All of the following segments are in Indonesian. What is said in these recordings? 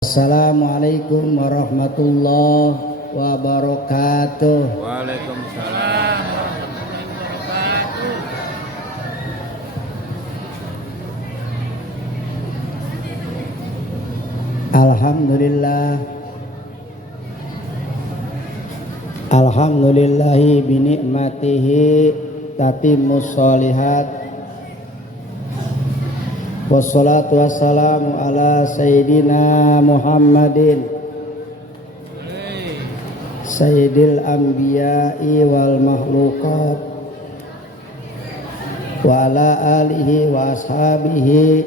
Assalamualaikum warahmatullahi wabarakatuh. Waalaikumsalam. Alhamdulillahi binikmatihi tatimmus sholihat. Wassalatu wassalamu ala sayyidina Muhammadin sayyidil anbiya'i wal makhluqat wa ala alihi wa ashabihi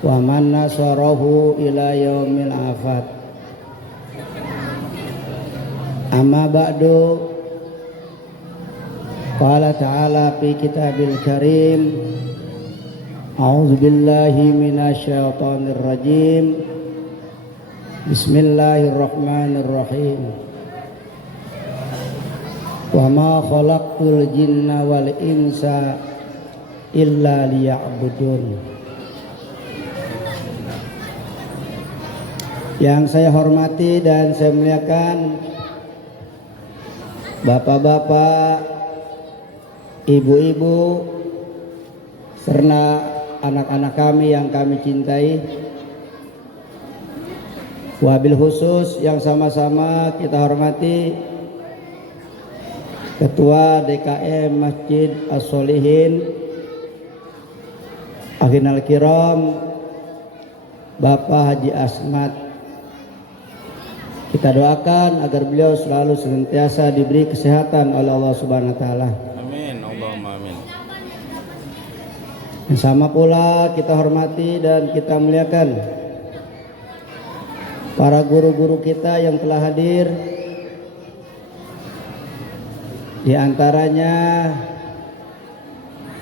wa man nasarahu ila yaumil afat. Amma ba'du, qala ta'ala fi kitabil karim, a'udzu billahi minasyaitonir rajim. Bismillahirrahmanirrahim. Wa ma khalaqtul jinna wal insa illa liya'budun. Yang saya hormati dan saya muliakan bapak-bapak, ibu-ibu, serta anak-anak kami yang kami cintai, wabil khusus yang sama-sama kita hormati Ketua DKM Masjid As-Solihin Akhinal Kiram Bapak Haji Asmat. Kita doakan agar beliau selalu senantiasa diberi kesehatan oleh Allah Subhanahu wa taala. Amin, Allahumma amin. Sama pula kita hormati dan kita muliakan para guru-guru kita yang telah hadir. Di antaranya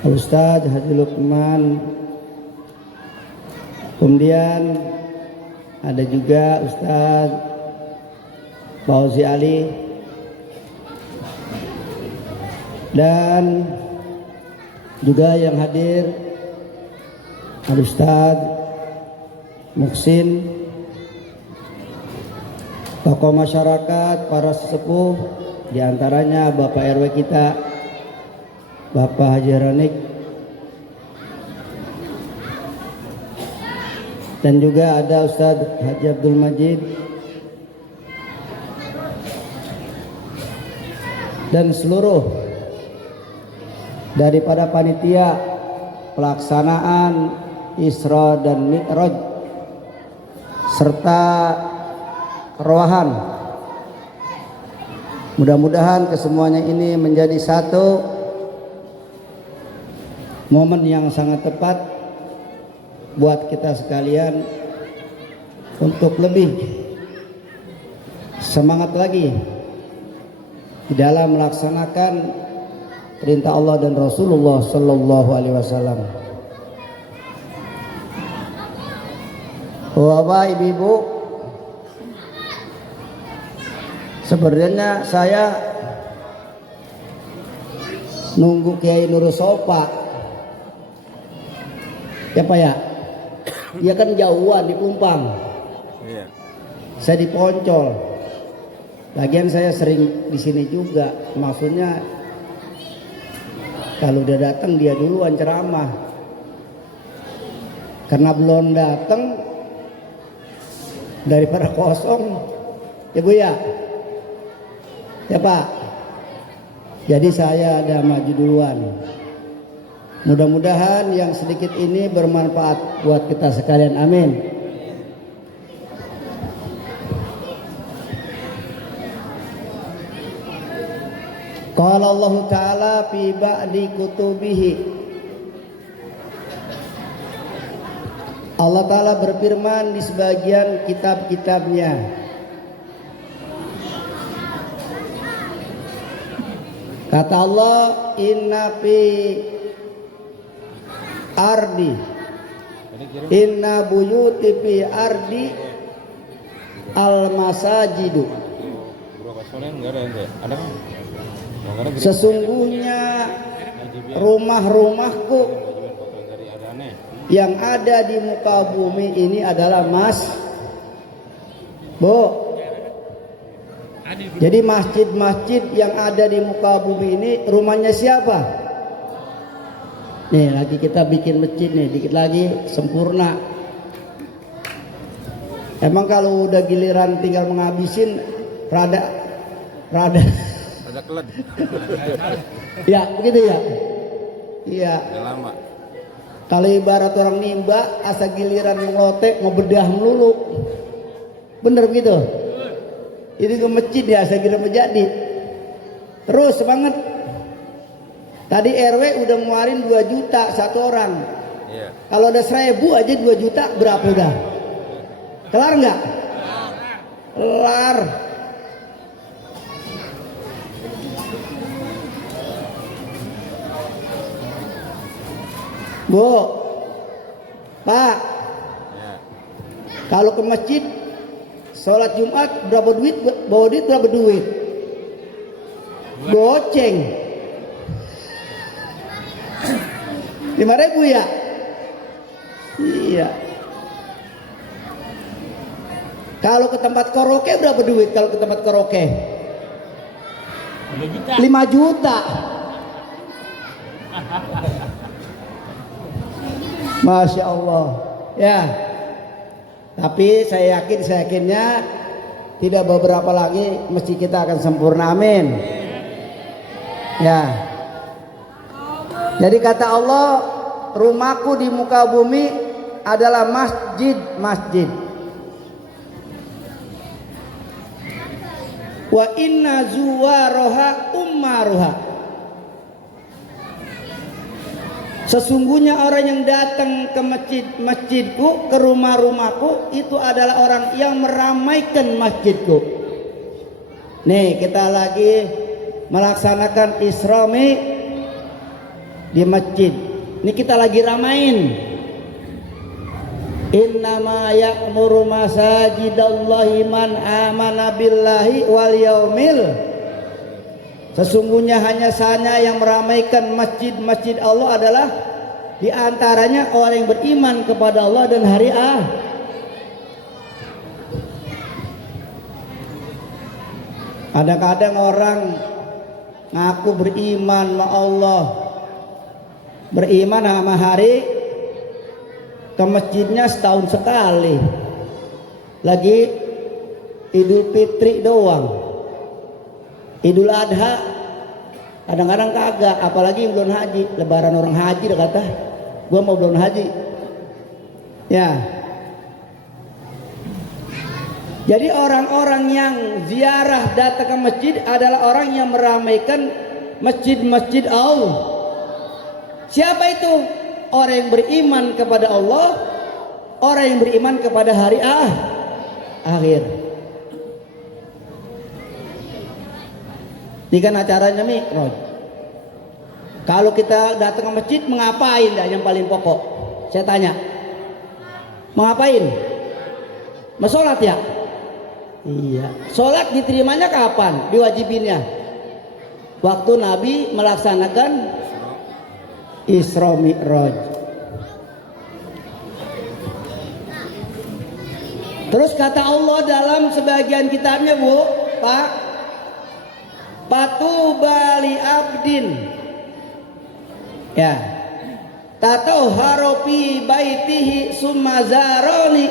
Ustadz Haji Lukman, kemudian ada juga Ustadz Fauzi Ali, dan juga yang hadir Ustadz Muhsin, tokoh masyarakat, para sesepuh, diantaranya Bapak RW kita, Bapak Haji Ranik, dan juga ada Ustadz Haji Abdul Majid, dan seluruh daripada panitia pelaksanaan Isra dan Mi'raj serta kerowahan. Mudah-mudahan kesemuanya ini menjadi satu momen yang sangat tepat buat kita sekalian untuk lebih semangat lagi di dalam melaksanakan perintah Allah dan Rasulullah Sallallahu Alaihi Wasallam. Bapak, ibu-ibu, sebenarnya saya nunggu Kiai Nur Sopa, ya Pak ya, dia kan jauhan di Pumpang, Iya. saya di Poncol. Lagian saya sering di sini juga, maksudnya kalau udah datang dia duluan ceramah. Karena belum datang daripada kosong, ya Bu ya, ya Pak. Jadi saya ada maju duluan. Mudah-mudahan yang sedikit ini bermanfaat buat kita sekalian. Amin. Qala Allah Ta'ala fi ba'di kutubihi. Allah Ta'ala berfirman di sebagian kitab-kitabnya. Kata Allah, inna fi ardi, inna buyuti fi ardi al masajidu. Sesungguhnya rumah-rumahku yang ada di muka bumi ini adalah Bu. Jadi masjid-masjid yang ada di muka bumi ini rumahnya siapa? Nih lagi kita bikin masjid nih, dikit lagi sempurna. Emang kalau udah giliran tinggal menghabisin rada Ada keled. ya begitu ya. Iya. Udah lama. Kalau ibarat orang nimba, asa giliran ngelotek mau bedah melulu. Bener begitu? Ini ke masjid ya, asa giliran menjadi. Terus semangat. Tadi RW udah ngeluarin 2 juta satu orang. Iya. Kalau ada 1000 aja 2 juta berapa udah? Kelar nggak? Kelar. Bu, Pak, Ya. kalau ke masjid sholat Jumat berapa duit? Bawa duit berapa duit? Goceng 5.000 ya? Iya. Kalau ke tempat karaoke berapa duit? Kalau ke tempat karaoke 5 juta. Masya Allah. Ya. Tapi saya yakinnya tidak beberapa lagi masjid kita akan sempurna. Amin. Ya. Jadi kata Allah, rumahku di muka bumi adalah masjid. Wa inna zuwaroha ummaruha. Sesungguhnya orang yang datang ke masjidku, ke rumahku itu adalah orang yang meramaikan masjidku. Nih kita lagi melaksanakan Isra di masjid. Ini kita lagi ramain. Innama ya'muru masajidallahi man amana billahi wal yaumil. Sesungguhnya hanya saja yang meramaikan masjid-masjid Allah adalah diantaranya orang yang beriman kepada Allah dan hari akhir. Kadang-kadang orang ngaku beriman sama Allah, beriman sama hari, ke masjidnya setahun sekali, lagi Idul Fitri doang. Idul Adha kadang-kadang kagak, apalagi belum haji, lebaran orang haji udah kata gua mau belum haji. Ya. Jadi orang-orang yang ziarah datang ke masjid adalah orang yang meramaikan masjid-masjid Allah. Siapa itu? Orang yang beriman kepada Allah, orang yang beriman kepada hari akhir. Ini kan acaranya Mi'raj. Kalau kita datang ke masjid mengapain dah yang paling pokok? Saya tanya. Mengapain? Mau sholat ya? Iya. Sholat diterimanya kapan? Diwajibinnya? Waktu Nabi melaksanakan Isra Mi'raj. Terus kata Allah dalam sebagian kitabnya, Bu, Pak, Patuba li abdin, ya, tato haropi baitihi summa zaroni.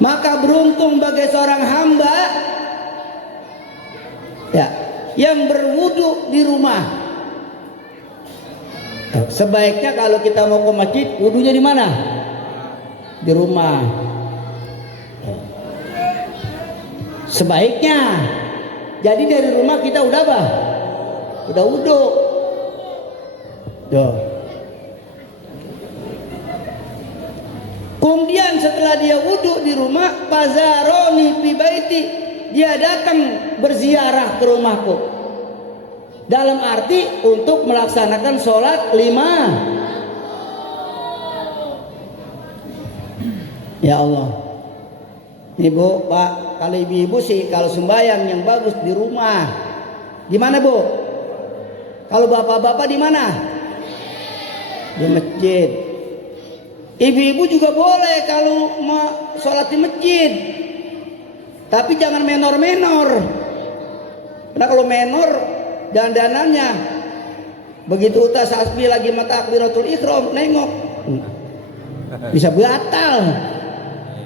Maka beruntung bagi seorang hamba, ya, yang berwudu di rumah. Sebaiknya kalau kita mau ke masjid, wudunya di mana? Di rumah. Sebaiknya. Jadi dari rumah kita udah apa? Udah wudu. Tuh. Kemudian setelah dia wudu di rumah, pazaroni fi baiti, dia datang berziarah ke rumahku. Dalam arti untuk melaksanakan sholat 5. Ya Allah. Ibu, Pak, kalau ibu-ibu sih kalau sembahyang yang bagus di rumah. Di mana, Bu? Kalau bapak-bapak di mana? Di masjid. masjid. Ibu-ibu juga boleh kalau mau sholat di masjid, tapi jangan menor-menor. Karena kalau menor dandanannya begitu utas asbi lagi takbiratul ihram nengok bisa batal.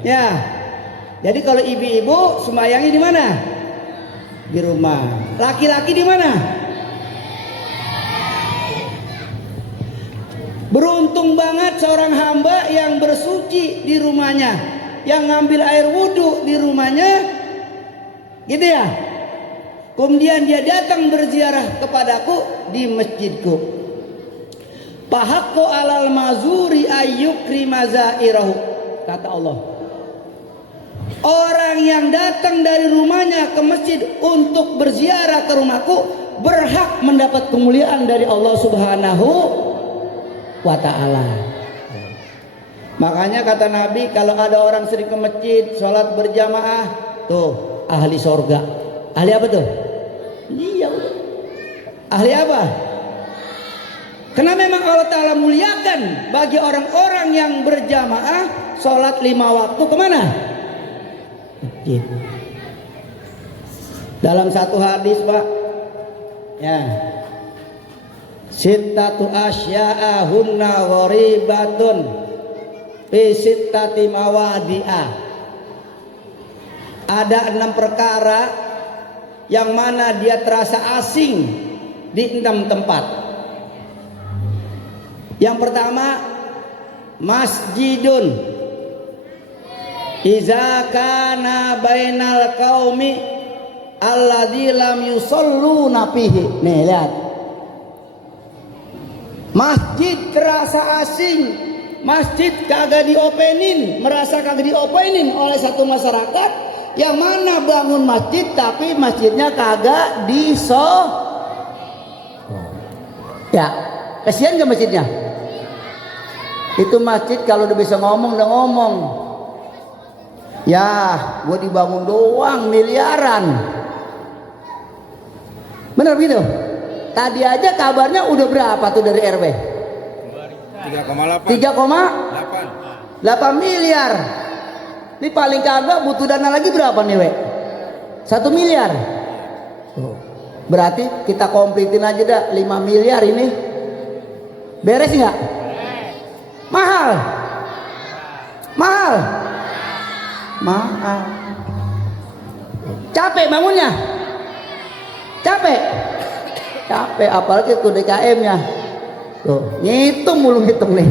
Ya. Jadi kalau ibu-ibu sembahyangnya di mana? Di rumah. Laki-laki di mana? Beruntung banget seorang hamba yang bersuci di rumahnya, yang ngambil air wudhu di rumahnya, gitu ya. Kemudian dia datang berziarah kepadaku di masjidku. Pahakku alal mazuri ayyukri mazairahu, kata Allah. Orang yang datang dari rumahnya ke masjid untuk berziarah ke rumahku berhak mendapat kemuliaan dari Allah Subhanahu wa ta'ala. Makanya kata Nabi, kalau ada orang sering ke masjid sholat berjamaah, tuh ahli sorga. Ahli apa tuh? Iya, ahli apa? Karena memang Allah Ta'ala muliakan bagi orang-orang yang berjamaah sholat 5 waktu kemana? Masjid. Dalam satu hadis Pak, ya, sittatu asya'a hunna ghoribatun fi sittati mawadi'a. Ada 6 perkara yang mana dia terasa asing di 6 tempat. Yang pertama, masjidun iza kana bainal qaumi alladzi lam yusalluna fihi. Nih lihat, masjid terasa asing, masjid kagak diopenin, merasa kagak diopenin oleh satu masyarakat yang mana bangun masjid tapi masjidnya kagak ya, kasihan ke masjidnya. Itu masjid kalau udah bisa ngomong udah ngomong, ya gue dibangun doang miliaran. Bener begitu? Tadi aja kabarnya udah berapa tuh dari RW? 3,8 miliar. Ini paling kagak butuh dana lagi berapa nih, We? 1 miliar. Berarti kita komplitin aja dah 5 miliar ini. Beres nggak? Mahal. Mahal. Mahal. Capek bangunnya. Capek. Capek apalagi tuh DKM-nya. Tuh, ngitung mulu ngitung nih.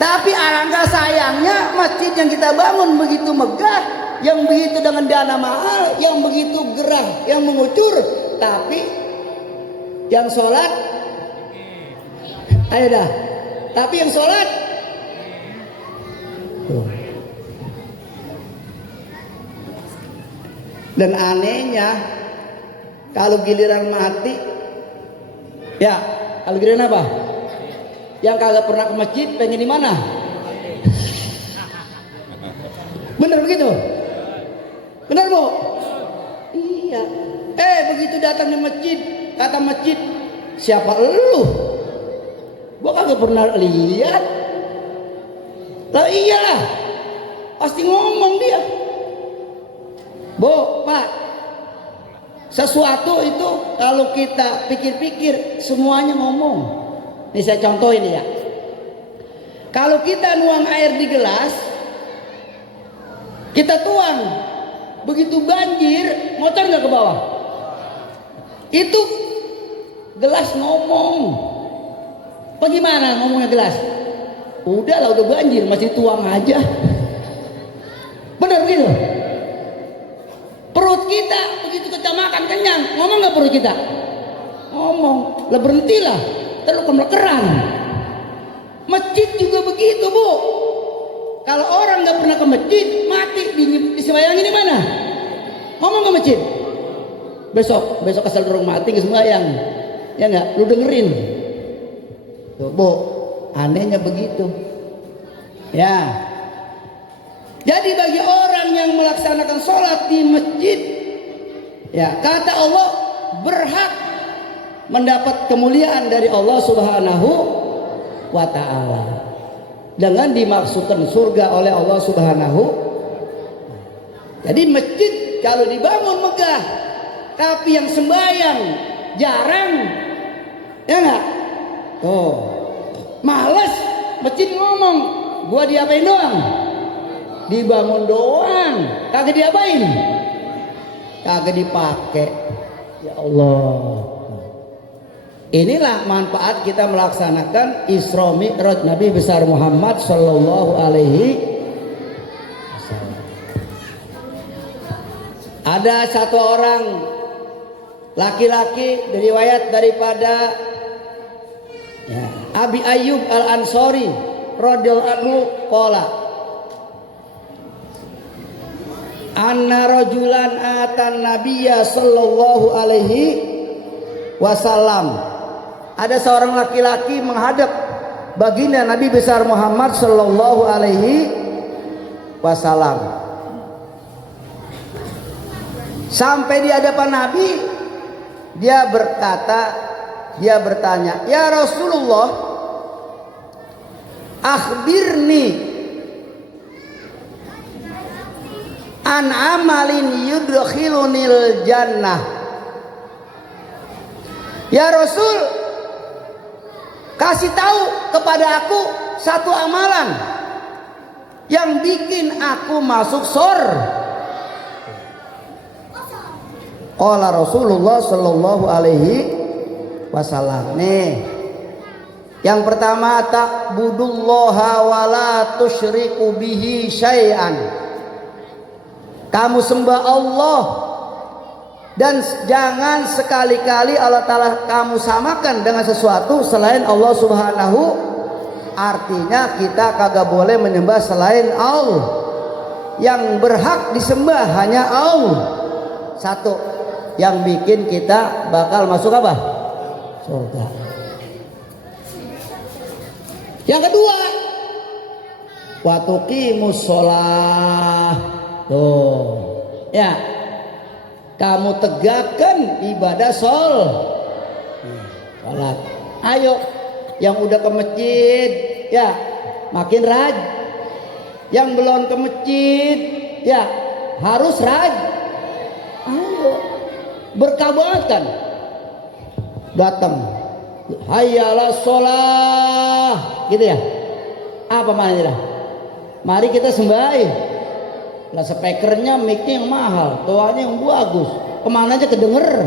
Tapi alangkah sayangnya masjid yang kita bangun begitu megah, yang begitu dengan dana mahal, yang begitu gerah, yang mengucur, tapi yang sholat, ayo dah, tapi yang sholat, dan anehnya kalau giliran mati, ya kalau giliran apa? Yang kagak pernah ke masjid pengen di mana? Bener begitu? Bener Bu? Iya. Begitu datang di masjid, kata masjid, siapa lu? Gua kagak pernah lihat. Lah iyalah, pasti ngomong dia. Bu, Pak, sesuatu itu kalau kita pikir-pikir semuanya ngomong. Ini saya contohin ya. Kalau kita nuang air di gelas, kita tuang, begitu banjir, motor nggak ke bawah. Itu gelas ngomong. Bagaimana ngomongnya gelas? Udahlah, udah banjir, masih tuang aja. Benar begitu? Perut kita begitu kita makan kenyang, ngomong nggak perut kita? Ngomong. Lah berhentilah. Terlalu kemelekeran. Masjid juga begitu Bu. Kalau orang nggak pernah ke masjid, mati disembayangin di mana? Ngomong ke masjid. Besok asal dorong mati ke sembayang, ya nggak? Lu dengerin. Tuh, Bu, anehnya begitu. Ya. Jadi bagi orang yang melaksanakan sholat di masjid, ya kata Allah berhak mendapat kemuliaan dari Allah Subhanahu wa taala dengan dimaksudkan surga oleh Allah Subhanahu. Jadi masjid kalau dibangun megah, tapi yang sembahyang jarang, ya enggak? Oh, males masjid ngomong, gua diapain doang? Dibangun doang, kagak diapain? Kagak dipakai. Ya Allah. Inilah manfaat kita melaksanakan Isra Mi'raj Nabi besar Muhammad sallallahu alaihi wasallam. Ada satu orang laki-laki riwayat daripada Abi Ayyub Al-Ansari radhiyallahu anhu qala anna rajulan atan nabiyya sallallahu alaihi wasallam. Ada seorang laki-laki menghadap baginda Nabi besar Muhammad sallallahu alaihi wasallam. Sampai di hadapan Nabi, dia bertanya, "Ya Rasulullah, akhbirni an amalin yudkhilunil jannah." Ya Rasul, kasih tahu kepada aku satu amalan yang bikin aku masuk surga. Qala Rasulullah sallallahu alaihi wasallam. Nih, yang pertama, ta'budullaha wa la tusyriku bihi syai'an. Kamu sembah Allah dan jangan sekali-kali Allah Ta'ala kamu samakan dengan sesuatu selain Allah Subhanahu. Artinya kita kagak boleh menyembah selain Allah. Yang berhak disembah hanya Allah. Satu, yang bikin kita bakal masuk apa? Surga. Yang kedua, wa tuqimus shalah. Tuh, ya, kamu tegakkan ibadah sholat. Ayo, yang udah ke masjid, ya, makin rajin. Yang belum ke masjid, ya, harus rajin. Ayo, berkah banget kan? Datang, hayyalah sholah, gitu ya? Apa maknanya? Mari kita sembahyang. Lah speakernya, mic-nya yang mahal, toanya yang bagus, kemana aja kedengeran.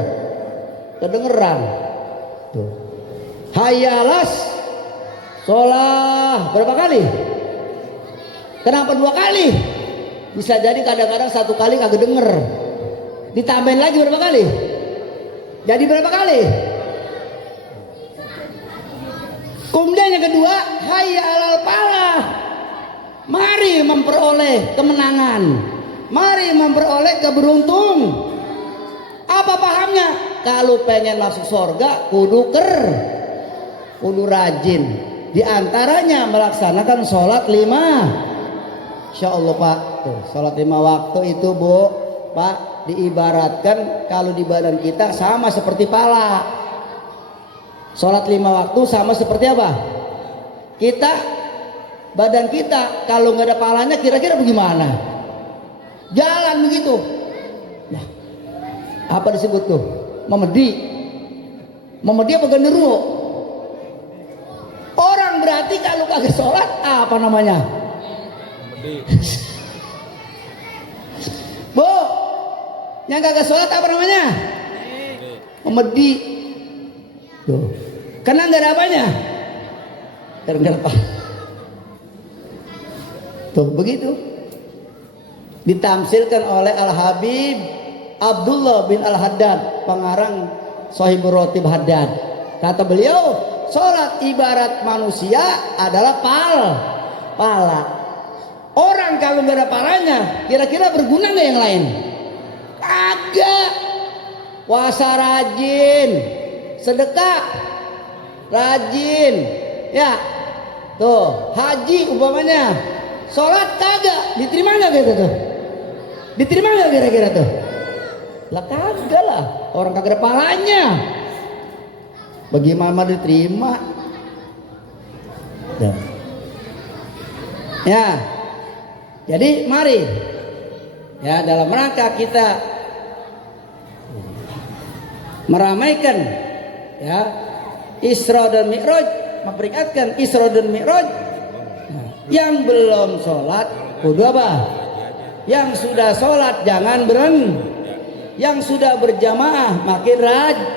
Tuh. Hayyalas sholah berapa kali? Kenapa 2 kali? Bisa jadi kadang-kadang 1 kali kagak denger. Ditambahin lagi berapa kali? Jadi berapa kali? Kemudian yang kedua, hayya alal falah. Mari memperoleh kemenangan. Mari memperoleh keberuntung. Apa pahamnya? Kalau pengen masuk surga kudu rajin. Di antaranya melaksanakan sholat 5. Insya Allah Pak. Tuh, sholat 5 waktu itu Bu, Pak, diibaratkan kalau di badan kita sama seperti pala. Sholat 5 waktu sama seperti apa? Badan kita kalau nggak ada palanya kira-kira bagaimana? Jalan begitu. Nah, apa disebut tuh? Memedi apa genderuwo? Orang berarti kalau kagak sholat apa namanya? Memedi. Bu, yang kagak sholat apa namanya? Memedi. Tuh, karena nggak ada apanya. Karena apa? Tuh begitu ditamsilkan oleh Al-Habib Abdullah bin Al-Haddad, pengarang Shahibur Rotib Haddad. Kata beliau, sholat ibarat manusia adalah pala. Orang kalau nggak ada palanya, kira-kira berguna nggak yang lain? Kagak. Puasa rajin, sedekah rajin, ya. Tuh haji umpamanya. Sholat kagak, diterima nggak gitu tuh? Diterima nggak kira-kira tuh? Lah kagak lah, orang kagak ada palanya. Bagaimana diterima? Tuh. Ya. Jadi mari ya dalam rangka kita meramaikan ya Isra dan Mi'raj, memperingatkan Isra dan Mi'raj. Yang belum sholat kudu apa? Yang sudah sholat jangan berhenti. Yang sudah berjamaah makin rajin.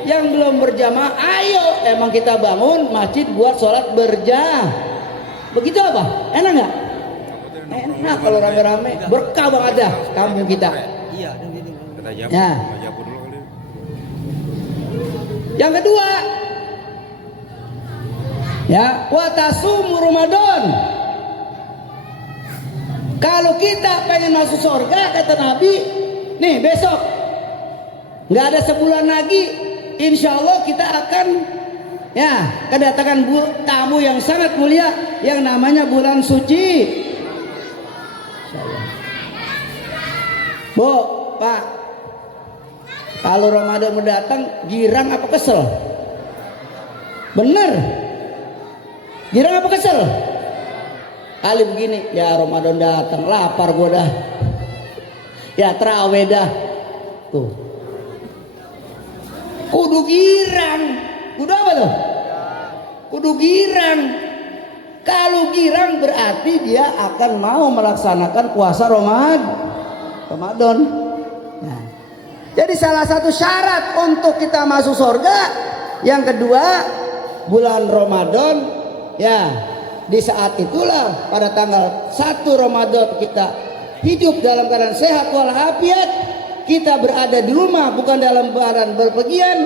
Yang belum berjamaah, ayo emang kita bangun masjid buat sholat berjamaah. Begitu apa? Enak nggak? Enak kalau rame-rame, berkah banget dah kampung kita. Iya, Ya. Yang kedua, ya, watasum Ramadan. Kalau kita pengen masuk surga kata Nabi, nih besok nggak ada sebulan lagi, insya Allah kita akan ya kedatangan tamu yang sangat mulia yang namanya bulan suci. Bu, Pak, kalau Ramadan mau datang, girang apa kesel? Bener, girang apa kesel? Kali begini, ya Ramadan datang, lapar gua dah. Ya terawih dah. Tuh. Kudu girang. Kudu apa tuh? Kudu girang. Kalau girang berarti dia akan mau melaksanakan puasa Ramadan. Nah, jadi salah satu syarat untuk kita masuk surga, yang kedua bulan Ramadan, ya di saat itulah pada tanggal 1 Ramadan kita hidup dalam keadaan sehat walafiat, kita berada di rumah bukan dalam keadaan berpergian,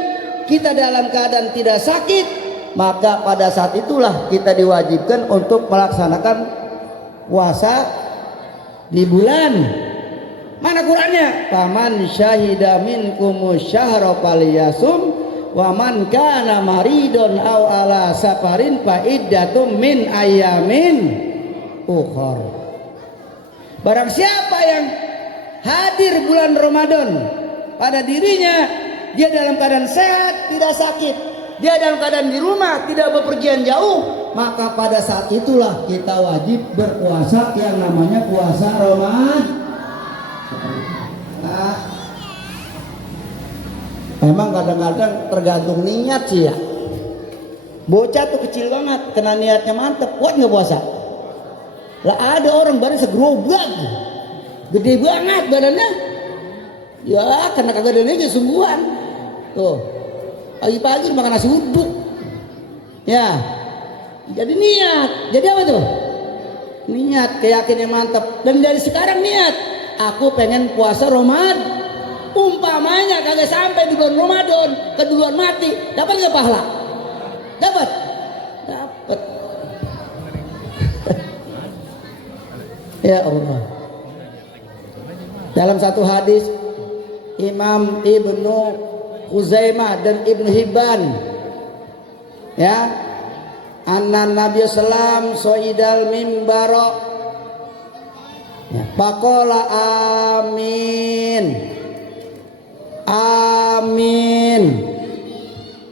kita dalam keadaan tidak sakit, maka pada saat itulah kita diwajibkan untuk melaksanakan puasa di bulan. Mana Qurannya? Faman syahida minkumus syahra falyasum wa man kana maridun aw ala safarin fa iddatum min ayamin ukhra. Barang siapa yang hadir bulan Ramadan pada dirinya, dia dalam keadaan sehat, tidak sakit, dia dalam keadaan di rumah, tidak bepergian jauh, maka pada saat itulah kita wajib berpuasa yang namanya puasa Ramadan. Nah, emang kadang-kadang tergantung niat sih ya. Bocah tuh kecil banget, kena niatnya mantep, kuat nggak puasa? Lah ada orang badan segerobak, gede banget badannya, ya karena kagak ada aja sungguhan. Tuh, pagi-pagi makan nasi uduk, ya. Jadi niat, jadi apa tuh? Niat, keyakinan mantep. Dan dari sekarang niat, aku pengen puasa Ramadan. Umpamanya kagak sampai di bulan Ramadan, keduluan mati, dapat nggak pahala? Dapat. Ya Allah. Dalam satu hadis Imam Ibnu Khuzaimah dan Ibnu Hibban, ya, anna Nabi sallam soidal mimbaro, ya, faqala amin, amin,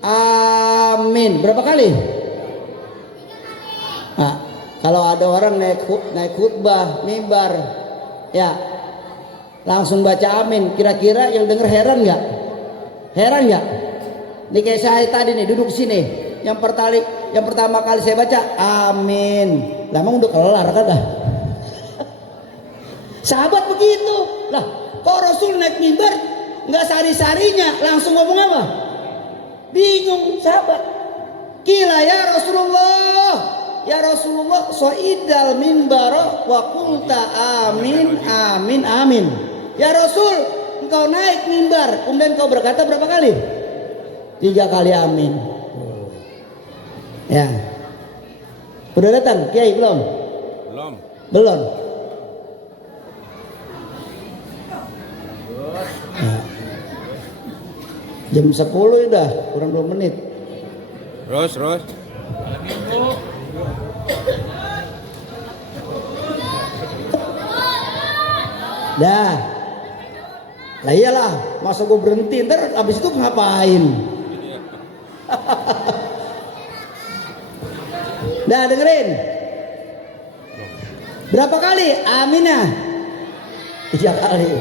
amin. Berapa kali? Nah, kalau ada orang naik khutbah mimbar, ya langsung baca amin. Kira-kira yang denger heran nggak? Heran nggak? Ini kayak saya tadi nih duduk sini. Yang pertama kali saya baca amin. Lah emang udah kelar kan dah? Sahabat begitu. Lah kok Rasul naik mimbar nggak sari-sarinya langsung ngomong apa? Bingung sahabat. Kila ya Rasulullah. Ya Rasulullah soidal mimbaro wa qulta amin amin amin. Ya Rasul, engkau naik mimbar kemudian kau berkata berapa kali? 3 kali amin. Ya. Udah datang Kiai belum? Belum. Belum. Ya. Jam 10 udah kurang 2 menit. Terus. Dah. Lah iyalah, masa gue berhenti ntar abis itu ngapain? Nah, dengerin. Berapa kali? Aminah. 3 kali.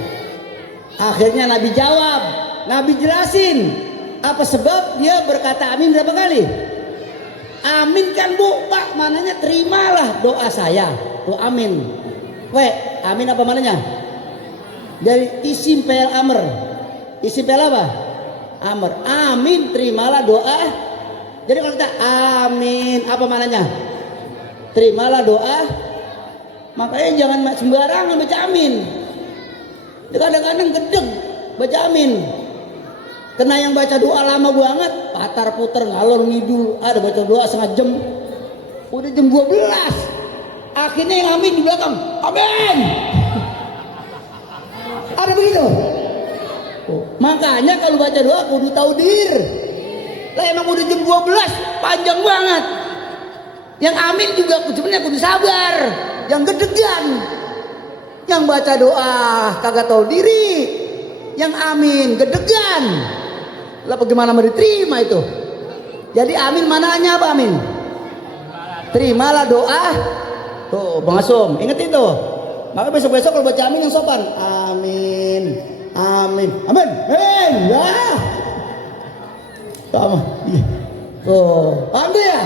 Akhirnya Nabi jawab, Nabi jelasin apa sebab dia berkata amin berapa kali? Amin kan bu, pak, mananya terimalah doa saya. Tuh amin. Amin apa mananya? Dari isim fi'il amr. Isim fi'il apa? Amr. Amin, terimalah doa. Jadi kalau kita amin, apa mananya? Terimalah doa. Makanya jangan sembarangan baca amin. Kadang-kadang gedeg baca amin. Kena yang baca doa lama banget, patar puter ngalor ngidul, ada baca doa setengah jam. Udah jam 12. Akhirnya yang amin di belakang. Amin. Ada begitu. Makanya kalau baca doa kudu tahu dir. Lah emang udah jam 12, panjang banget. Yang amin juga sebenarnya kudu sabar, yang gedegan. Yang baca doa kagak tahu diri, yang amin gedegan. Lah bagaimana mau diterima itu? Jadi amin mananya apa amin? Terimalah doa. Tuh Bang Asum, inget itu. Maka besok-besok kalau baca amin yang sopan. Amin. Amin. Amin. Ya. Sama. Tuh, paham dia?